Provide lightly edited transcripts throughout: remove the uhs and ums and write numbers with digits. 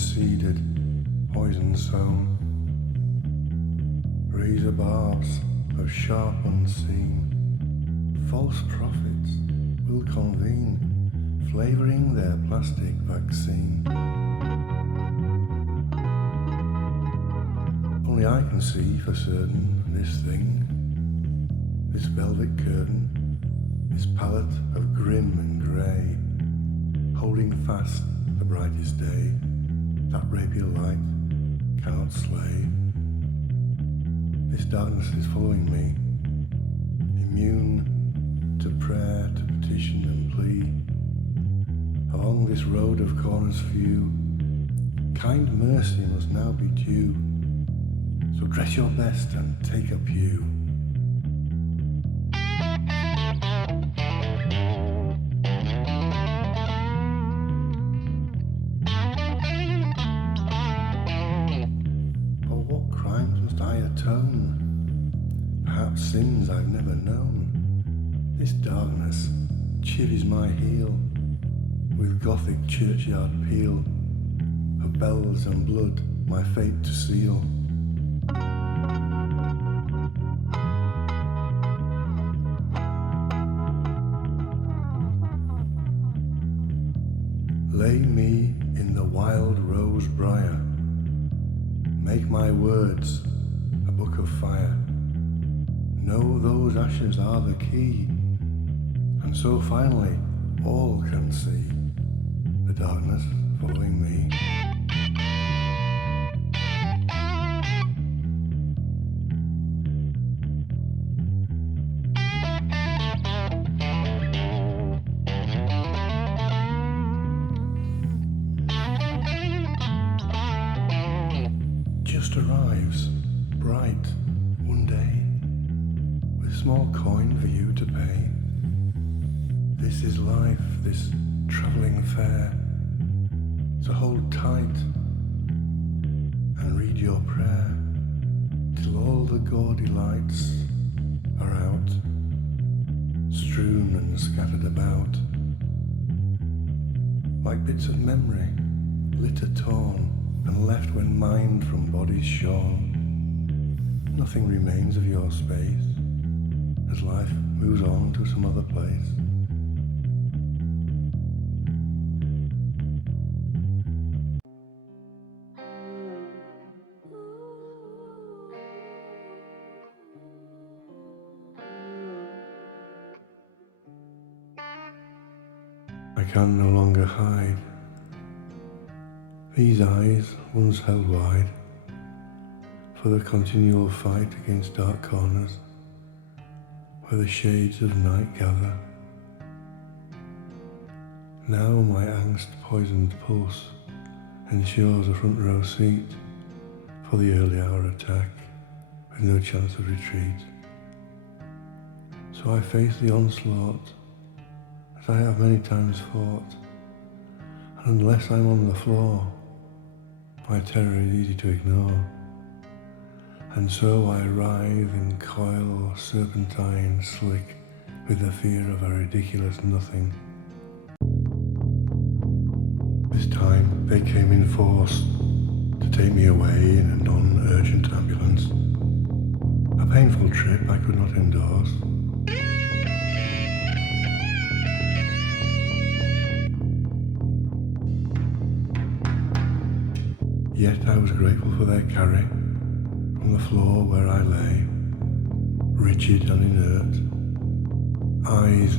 seeded, poison sown, razor barbs of sharp unseen, false prophets will convene, flavouring their plastic vaccine. Only I can see for certain this thing, this velvet curtain, this palette of grim and grey, holding fast the brightest day, that rapier light cannot slay. This darkness is following me, immune to prayer, to petition and plea. Along this road of corners few, kind mercy must now be due. So dress your best and take a pew. For what crimes must I atone? Perhaps sins I've never known. This darkness chivies my heel with Gothic churchyard peal of bells and blood, my fate to seal. Lay me in the wild rose briar, make my words a book of fire. Know those ashes are the key, and so finally all can see the darkness following me. Just arrives, bright, one day, with small coin for you to pay. This is life, this travelling fair, so hold tight and read your prayer till all the gaudy lights are out, strewn and scattered about, like bits of memory, litter torn and left when mind from body's shorn. Nothing remains of your space as life moves on to some other place. I can no longer hide these eyes once held wide for the continual fight against dark corners where the shades of night gather. Now my angst-poisoned pulse ensures a front row seat for the early hour attack with no chance of retreat. So I face the onslaught as I have many times fought, and unless I'm on the floor, my terror is easy to ignore. And so I writhe and coil, serpentine slick, with the fear of a ridiculous nothing. This time they came in force to take me away in a non-urgent ambulance. A painful trip I could not endorse. Yet I was grateful for their carry from the floor where I lay, rigid and inert, eyes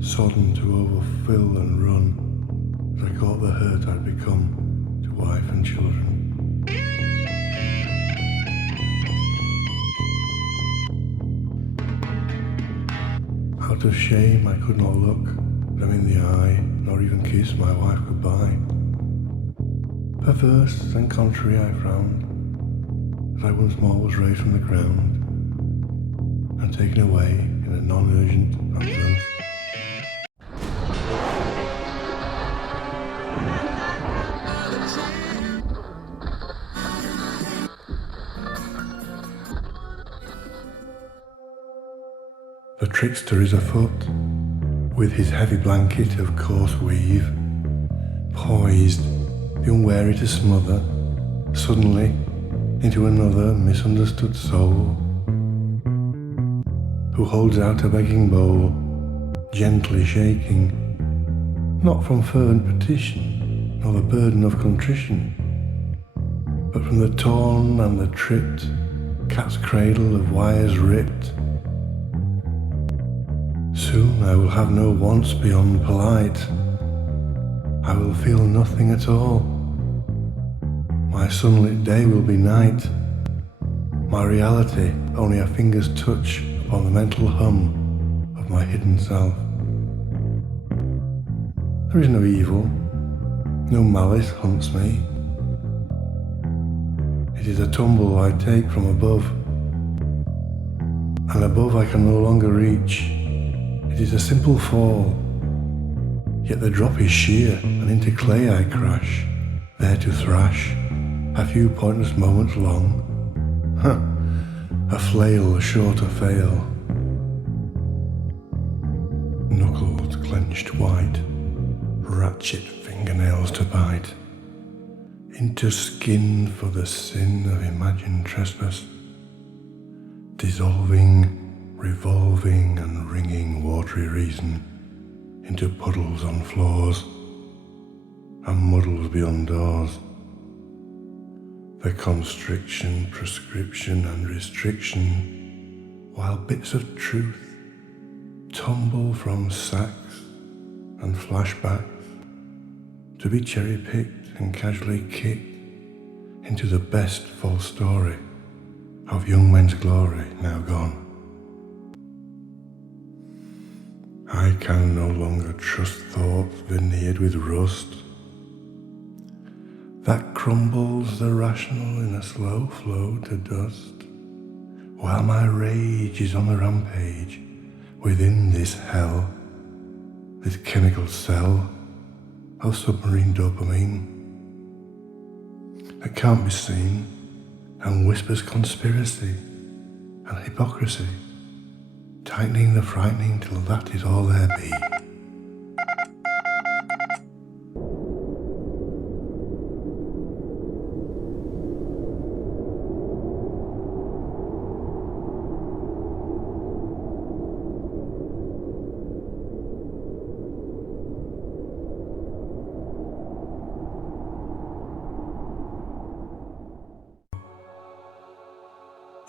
sodden to overfill and run as I caught the hurt I'd become to wife and children. Out of shame I could not look them in the eye, nor even kiss my wife goodbye. Perverse and contrary I frowned, as I once more was raised from the ground and taken away in a non-urgent ambulance. The trickster is afoot, with his heavy blanket of coarse weave, poised, young weary to smother, suddenly into another misunderstood soul, who holds out a begging bowl, gently shaking, not from fervent petition, nor the burden of contrition, but from the torn and the tripped cat's cradle of wires ripped. Soon I will have no wants beyond polite. I will feel nothing at all. My sunlit day will be night. My reality only a finger's touch upon the mental hum of my hidden self. There is no evil, no malice haunts me. It is a tumble I take from above, and above I can no longer reach. It is a simple fall, yet the drop is sheer, and into clay I crash, there to thrash, a few pointless moments long. A flail sure to fail. Knuckles clenched white, ratchet fingernails to bite, into skin for the sin of imagined trespass, dissolving, revolving and wringing watery reason into puddles on floors and muddles beyond doors. The constriction, prescription and restriction, while bits of truth tumble from sacks and flashbacks to be cherry-picked and casually kicked into the best false story of young men's glory now gone. I can no longer trust thoughts veneered with rust that crumbles the rational in a slow flow to dust, while my rage is on the rampage within this hell, this chemical cell of submarine dopamine that can't be seen and whispers conspiracy and hypocrisy, tightening the frightening till that is all there be.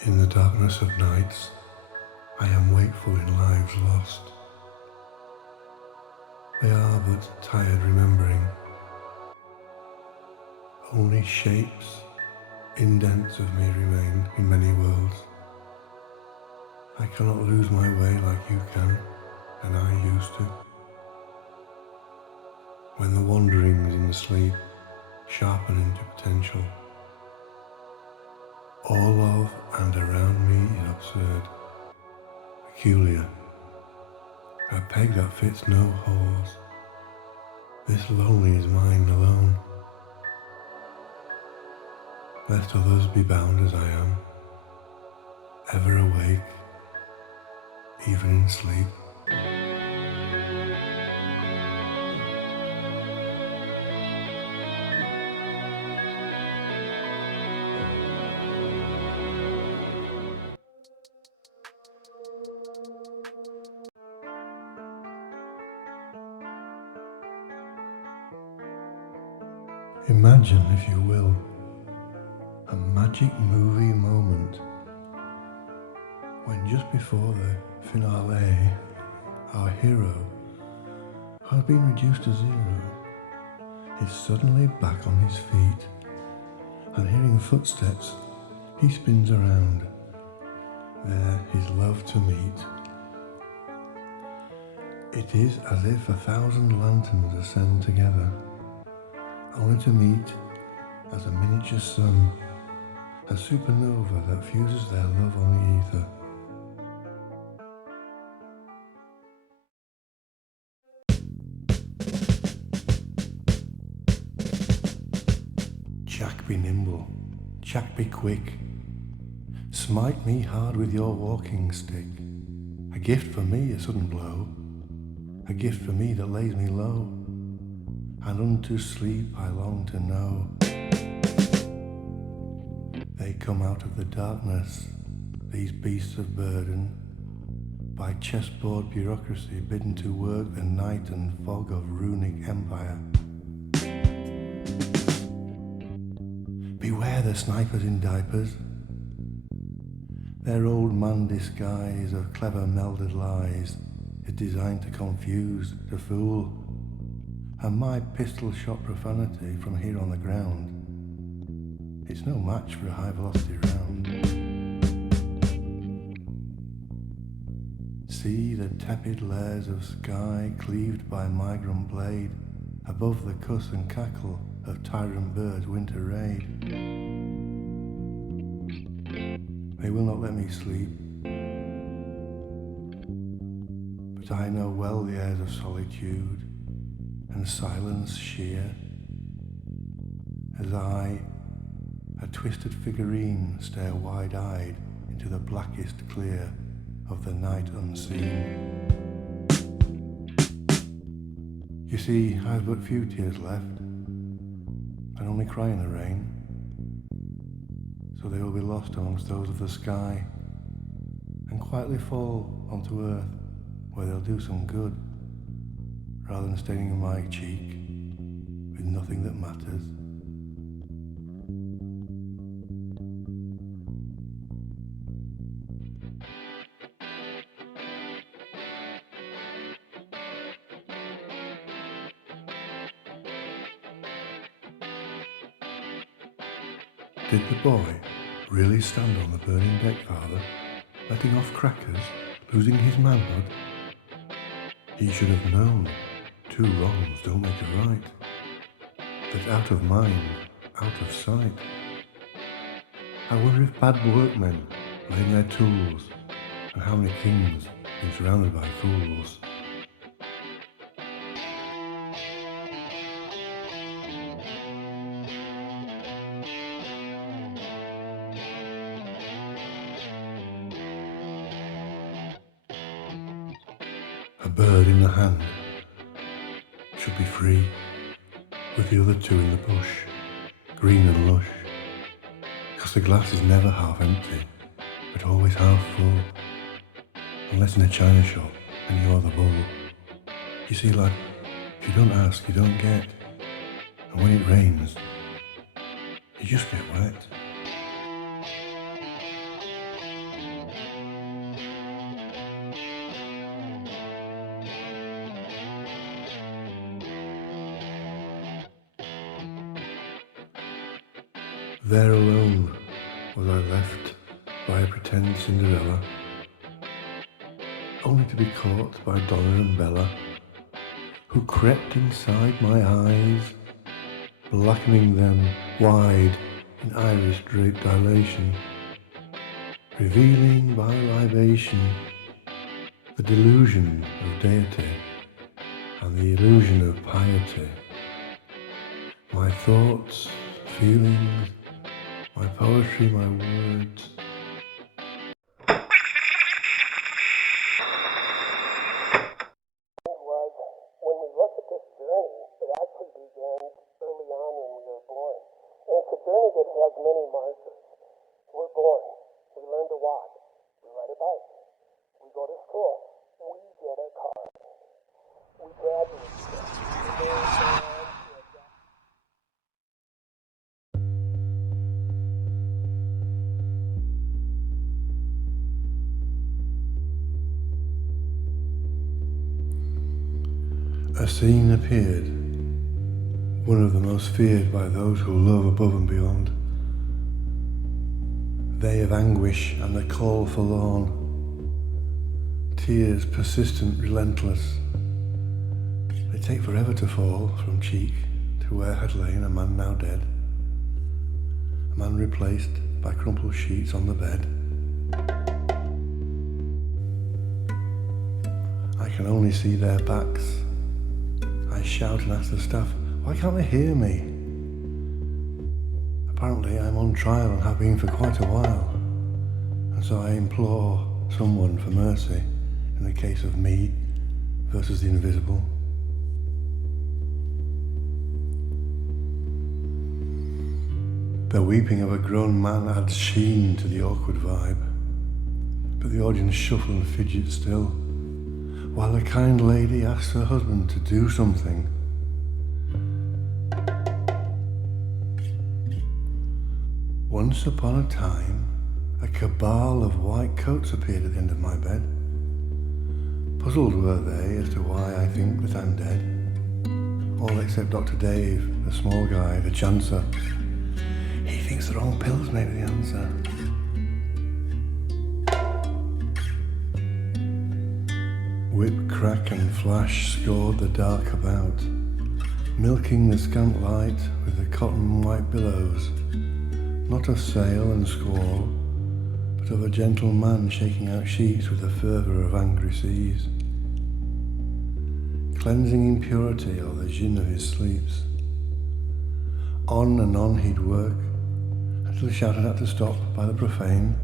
In the darkness of nights, I am wakeful in lives lost. They are but tired remembering. Only shapes, indents of me remain in many worlds. I cannot lose my way like you can, and I used to. When the wanderings in the sleep sharpen into potential, all of and around me is absurd, peculiar, a peg that fits no holes. This lonely is mine alone, lest others be bound as I am, ever awake, even in sleep. Imagine, if you will, a magic movie moment when just before the finale, our hero, who has been reduced to zero, is suddenly back on his feet, and hearing footsteps, he spins around, there his love to meet. It is as if 1,000 lanterns ascend together, only to meet as a miniature sun, a supernova that fuses their love on the ether. Jack be nimble, Jack be quick, smite me hard with your walking stick, a gift for me a sudden blow, a gift for me that lays me low. and unto sleep I long to know. They come out of the darkness, these beasts of burden, by chessboard bureaucracy bidden to work the night and fog of runic empire. Beware the snipers in diapers, their old man disguise of clever melded lies is designed to confuse, to fool, and my pistol-shot profanity from here on the ground, it's no match for a high-velocity round. See the tepid layers of sky cleaved by migrant blade above the cuss and cackle of tyrant birds winter raid. They will not let me sleep, but I know well the airs of solitude and silence sheer, as I, a twisted figurine, stare wide-eyed into the blackest clear of the night unseen. You see, I've but few tears left, and only cry in the rain, so they will be lost amongst those of the sky, and quietly fall onto earth, where they'll do some good, rather than staining my cheek with nothing that matters. Did the boy really stand on the burning deck, Father, letting off crackers, losing his manhood? He should have known 2 wrongs don't make a right, that out of mind, out of sight. I wonder if bad workmen lay in their tools, and how many kings been surrounded by fools. A bird in the hand should be free, with the other 2 in the bush, green and lush, 'cause the glass is never half empty, but always half full, unless in a china shop and you are the bull. You see, lad, if you don't ask, you don't get, and when it rains, you just get wet. There alone was I left by a pretend Cinderella, only to be caught by Donna and Bella, who crept inside my eyes, blackening them wide in iris-draped dilation, revealing by libation the delusion of deity and the illusion of piety. My thoughts, feelings, my poetry, my words. Was when we look at this journey, it actually began early on when we were born. And it's a journey that has many markers. We're born, we learn to walk, we ride a bike, we go to school, we get a car, we graduate. A scene appeared, one of the most feared by those who love above and beyond. They of anguish and the call forlorn, tears persistent, relentless. They take forever to fall from cheek to where had lain a man now dead, a man replaced by crumpled sheets on the bed. I can only see their backs. I shout and ask the staff, why can't they hear me? Apparently I'm on trial and have been for quite a while, and so I implore someone for mercy in the case of me versus the invisible. The weeping of a grown man adds sheen to the awkward vibe, but the audience shuffle and fidget still, while a kind lady asks her husband to do something. Once upon a time, a cabal of white coats appeared at the end of my bed. Puzzled were they as to why I think that I'm dead. All except Dr. Dave, the small guy, the chancer. He thinks the wrong pills may be the answer. Whip, crack and flash scored the dark about, milking the scant light with the cotton white billows, not of sail and squall, but of a gentle man shaking out sheets with the fervour of angry seas, cleansing impurity or the gin of his sleeps. On and on he'd work, until shouted at to stop by the profane.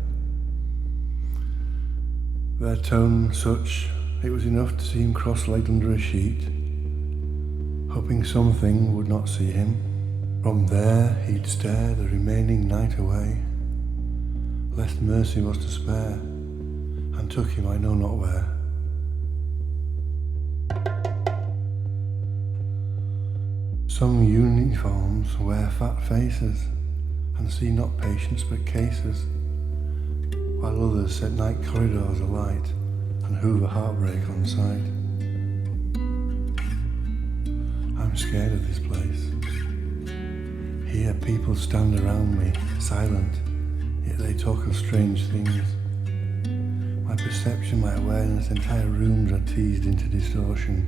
Their tone such, it was enough to see him cross-legged under a sheet, hoping something would not see him. From there he'd stare the remaining night away, lest mercy was to spare, and took him I know not where. Some uniforms wear fat faces, and see not patients but cases, while others set night corridors alight, and hoover heartbreak on sight. I'm scared of this place. Here people stand around me, silent, yet they talk of strange things. My perception, my awareness, entire rooms are teased into distortion.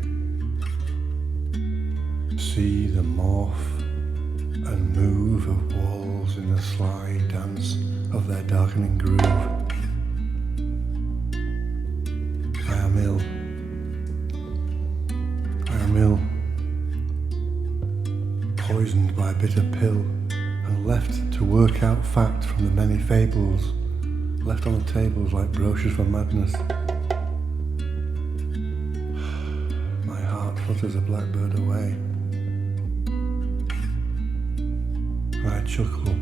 See the morph and move of walls in the sly dance of their darkening groove. I am ill. I am ill. Poisoned by a bitter pill and left to work out fact from the many fables left on the tables like brochures for madness. My heart flutters a blackbird away. I chuckle.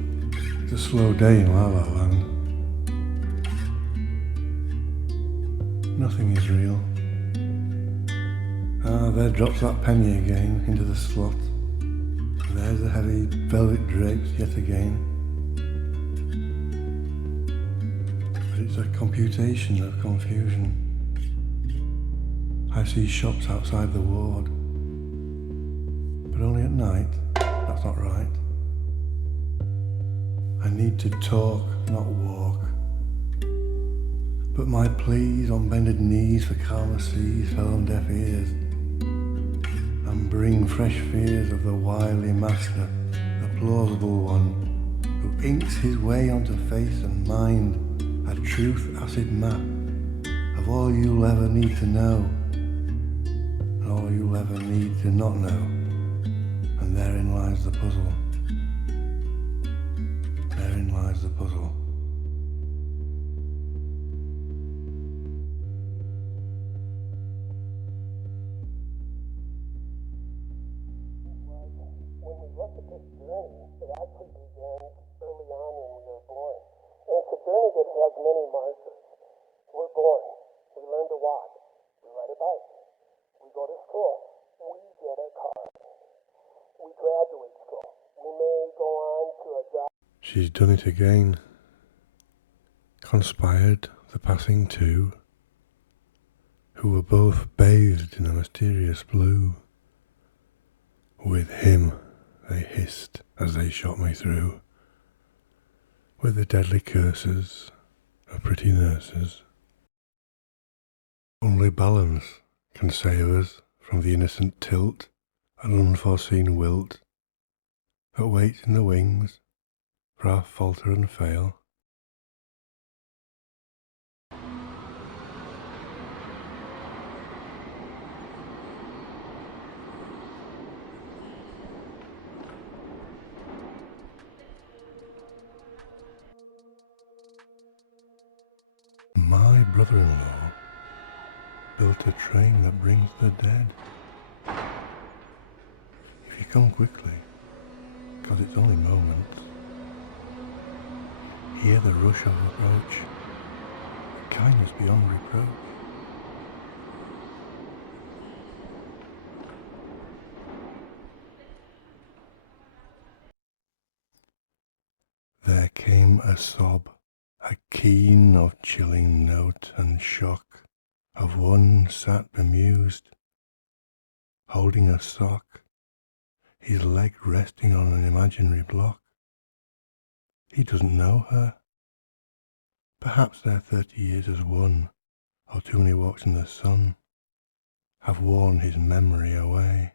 It's a slow day in La La Land. Nothing is real. Ah, there drops that penny again into the slot. There's the heavy velvet drapes yet again. But it's a computation of confusion. I see shops outside the ward, but only at night. That's not right. I need to talk, not walk. But my pleas on bended knees for calmer seas fell on deaf ears, and bring fresh fears of the wily master, the plausible one, who inks his way onto face and mind, a truth acid map of all you'll ever need to know, and all you'll ever need to not know, and therein lies the puzzle. Therein lies the puzzle. When we look at this journey, it actually began early on when we were born. And it's a journey that has many markers. We're born. We learn to walk. We ride a bike. We go to school. We get a car. We graduate school. We may go on to a job. She's done it again. Conspired the passing two, who were both bathed in a mysterious blue. With him, they hissed as they shot me through, with the deadly curses of pretty nurses. Only balance can save us from the innocent tilt and unforeseen wilt that waits in the wings for our falter and fail. My brother-in-law built a train that brings the dead. If you come quickly, 'cause it's only moments, Hear the rush of approach, kindness beyond reproach. There came a sob, a keen of chilling note and shock, of one sat bemused, holding a sock, his leg resting on an imaginary block. He doesn't know her. Perhaps their 30 years as one, or too many walks in the sun, have worn his memory away.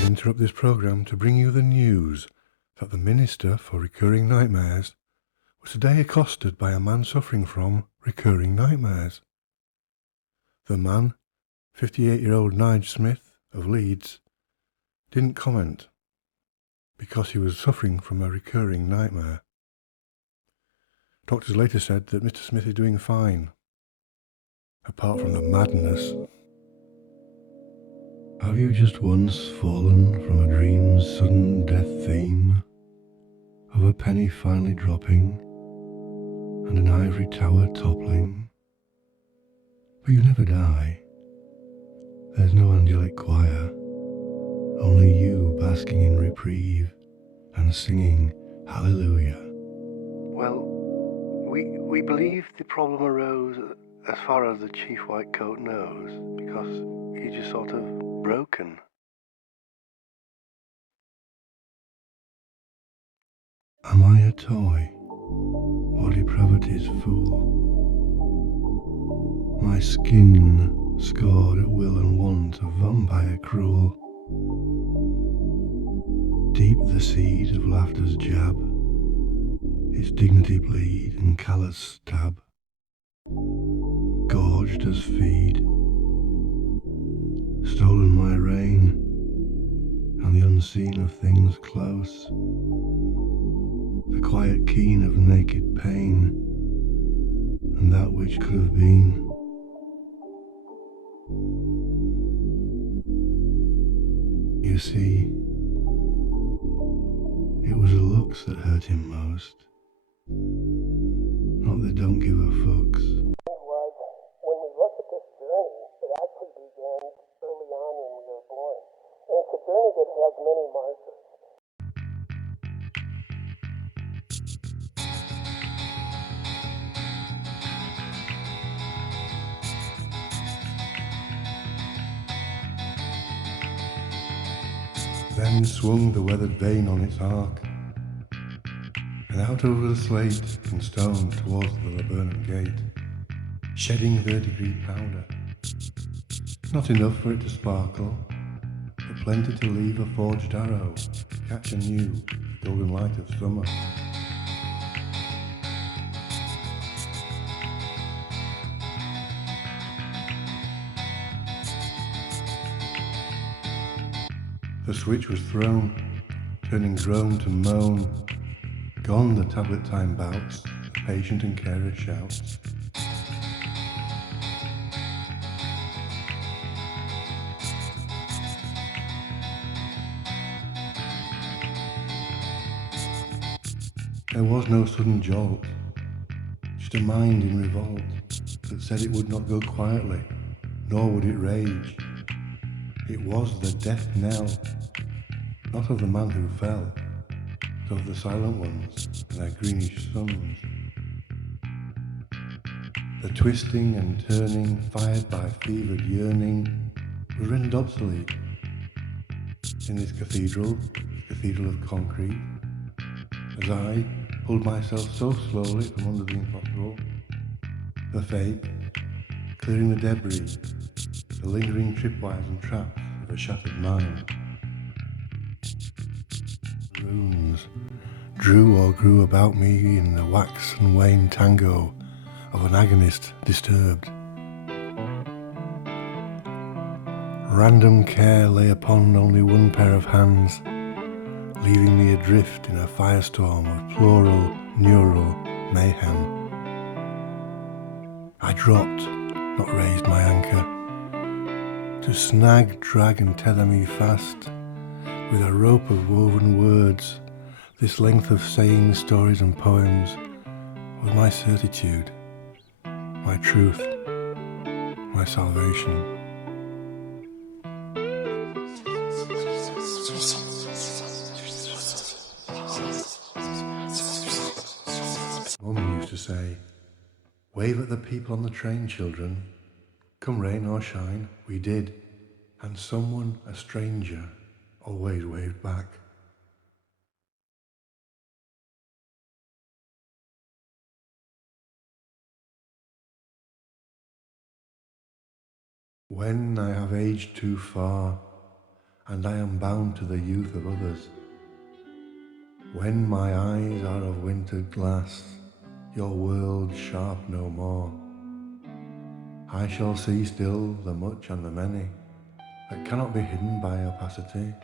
We interrupt this programme to bring you the news that the Minister for Recurring Nightmares was today accosted by a man suffering from recurring nightmares. The man, 58-year-old Nigel Smith of Leeds, didn't comment because he was suffering from a recurring nightmare. Doctors later said that Mr. Smith is doing fine, apart from the madness. Have you just once fallen from a dream's sudden death theme, of a penny finally dropping and an ivory tower toppling? But you never die. There's no angelic choir, only you basking in reprieve and singing hallelujah. Well, we believe the problem arose as far as the Chief White Coat knows, because he just sort of broken. Am I a toy, or depravity's fool? My skin scored at will and want of vampire cruel. Deep the seed of laughter's jab, its dignity bleed and callous stab, gorged as feed, stolen my reign, and the unseen of things close, the quiet keen of naked pain, and that which could have been. You see, it was the looks that hurt him most, not the don't give a fucks. Was when we look at this journey, it actually began early on when we were born. And it's a journey that has many markers. Then swung the weathered vane on its arc, and out over the slate and stones towards the laburnum gate, shedding verdigris powder. Not enough for it to sparkle, but plenty to leave a forged arrow, catch anew the golden light of summer. The switch was thrown, turning groan to moan. Gone the tablet time bouts, the patient and carer shouts. There was no sudden jolt, just a mind in revolt that said it would not go quietly, nor would it rage. It was the death knell, not of the man who fell, but of the silent ones and their greenish sons. The twisting and turning, fired by fevered yearning, was rendered obsolete. In this cathedral of concrete, as I pulled myself so slowly from under the impossible, the fake, clearing the debris, the lingering tripwires and traps of a shattered mind. Runes drew or grew about me in the wax and wane tango of an agonist disturbed. Random care lay upon only one pair of hands, leaving me adrift in a firestorm of plural, neural mayhem. I dropped, not raised my anchor, to snag, drag and tether me fast with a rope of woven words. This length of sayings, stories and poems was my certitude, my truth, my salvation. Mum used to say, "Wave at the people on the train, children. Come rain or shine, we did." And someone, a stranger, always waved back. When I have aged too far, and I am bound to the youth of others, when my eyes are of wintered glass, your world sharp no more, I shall see still the much and the many that cannot be hidden by opacity.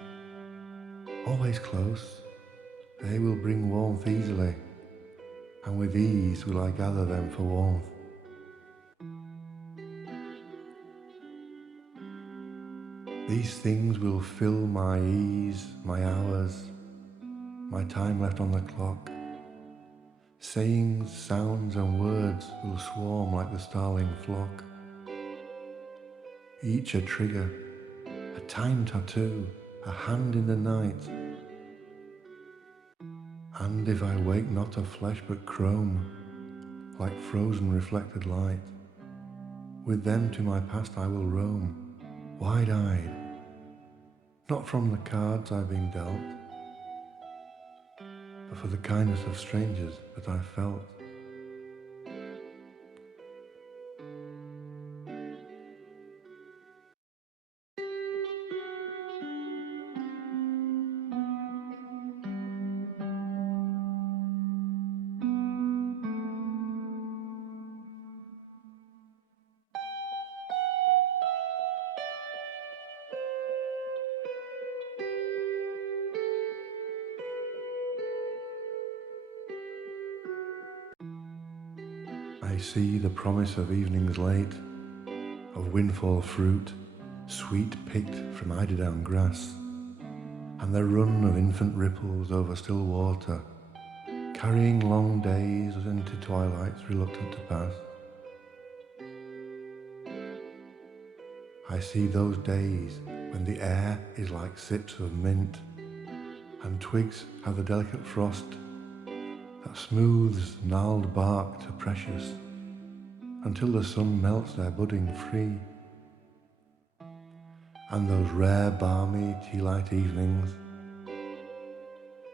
Always close, they will bring warmth easily, and with ease will I gather them for warmth. These things will fill my ease, my hours, my time left on the clock. Sayings, sounds and words will swarm like the starling flock. Each a trigger, a time tattoo, a hand in the night. And if I wake not of flesh but chrome, like frozen reflected light, with them to my past I will roam, wide-eyed, not from the cards I've been dealt, but for the kindness of strangers that I felt. I see the promise of evenings late, of windfall fruit, sweet picked from eiderdown grass, and the run of infant ripples over still water, carrying long days into twilights reluctant to pass. I see those days when the air is like sips of mint, and twigs have the delicate frost that smooths gnarled bark to precious, until the sun melts their budding free. And those rare balmy tea-light evenings,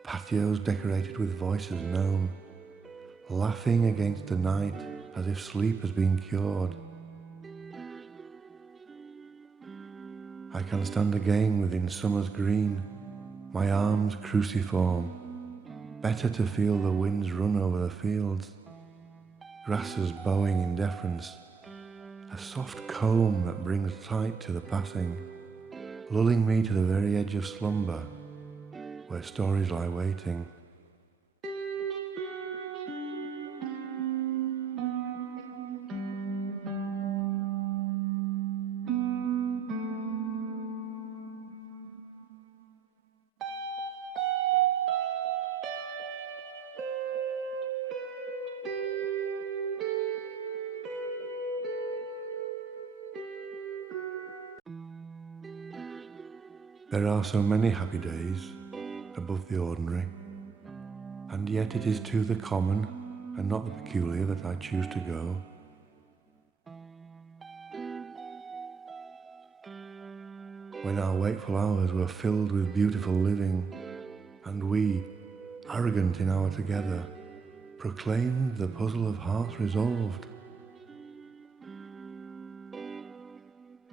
patios decorated with voices known, laughing against the night as if sleep has been cured. I can stand again within summer's green, my arms cruciform, better to feel the winds run over the fields, grasses bowing in deference, a soft comb that brings sight to the passing, lulling me to the very edge of slumber, where stories lie waiting. There are so many happy days above the ordinary, and yet it is to the common and not the peculiar that I choose to go. When our wakeful hours were filled with beautiful living, and we, arrogant in our together, proclaimed the puzzle of hearts resolved.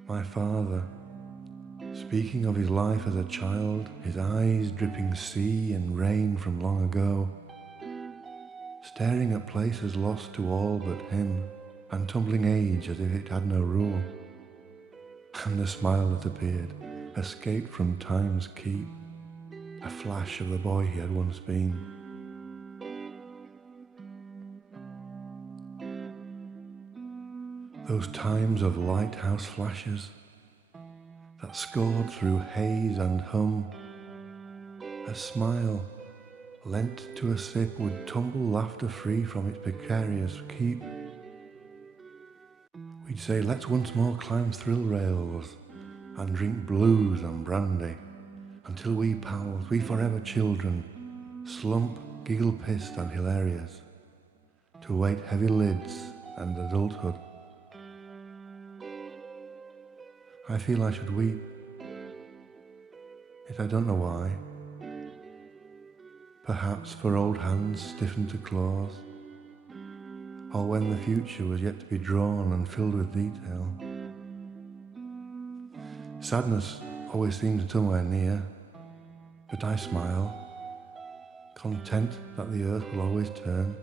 My father, speaking of his life as a child, his eyes dripping sea and rain from long ago, staring at places lost to all but him, and tumbling age as if it had no rule, and the smile that appeared, escaped from time's keep, a flash of the boy he had once been. Those times of lighthouse flashes that scored through haze and hum, a smile lent to a sip would tumble laughter free from its precarious keep. We'd say, let's once more climb thrill rails and drink blues and brandy, until we pals, we forever children, slump, giggle-pissed and hilarious, to await heavy lids and adulthood. I feel I should weep, yet I don't know why. Perhaps for old hands stiffened to claws, or when the future was yet to be drawn and filled with detail. Sadness always seems somewhere near, but I smile, content that the earth will always turn,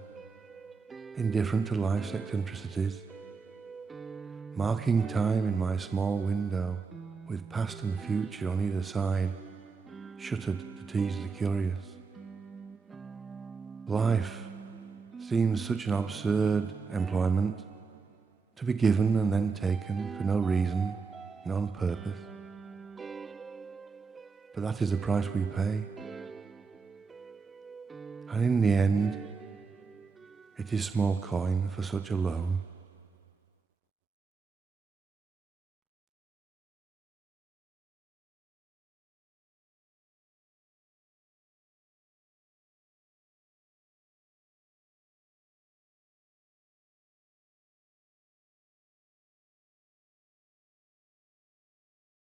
indifferent to life's eccentricities, marking time in my small window with past and future on either side, shuttered to tease the curious. Life seems such an absurd employment, to be given and then taken for no reason, no on purpose. But that is the price we pay. And in the end, it is small coin for such a loan.